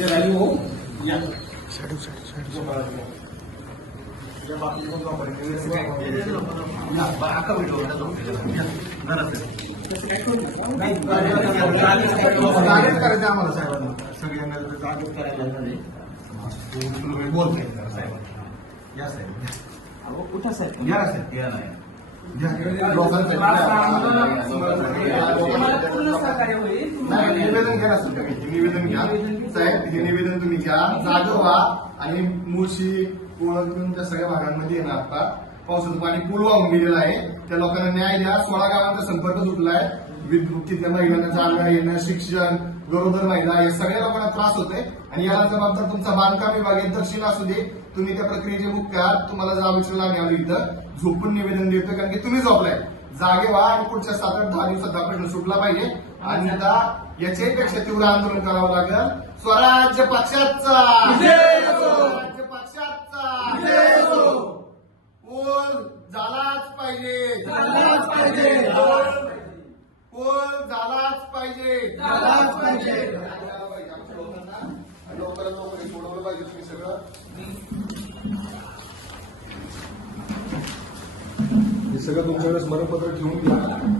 जे राहिली हो या करायचं आम्हाला साहेबांना सगळ्यांना जागृत करायला बोलता येईल साहेब या साहेब कुठं साहेब या साहेब या नाही निवेदन घ्या निवेदन घ्या साहेब हे निवेदन तुम्ही घ्या जागे व्हा आणि मुळशी कोळंबच्या सगळ्या भागांमध्ये येणार आता पावसाचं पाणी पूल वाहून गेलेलं आहे त्या लोकांना न्याय द्या 16 गावांचा संपर्क सुटलाय तिथल्या महिलांना जागा येणं शिक्षण गरोदर महिला हे सगळ्या लोकांना त्रास होतोय आणि याला जबाबदार तुमचा बांधकाम विभाग आहे दक्षिण असू दे तुम्ही त्या प्रक्रियेचे मुख्य आहात तुम्हाला जावं लागणार इथं झोपून निवेदन देतोय कारण की तुम्ही झोपलाय जागे व्हा आणि पुढच्या 7-10 दिवसात हा प्रश्न सुटला पाहिजे आणि आता याच्याही पेक्षा तीव्र आंदोलन करावं लागेल स्वराज्य पक्षाचा स्वराज्य पक्षाचा पूल झालाच पाहिजे पूल झालाच पाहिजे लवकरात लवकर सोडवलं पाहिजे तुम्ही सगळं हे सगळं तुमच्याकडे स्मरणपत्र ठेवून घ्या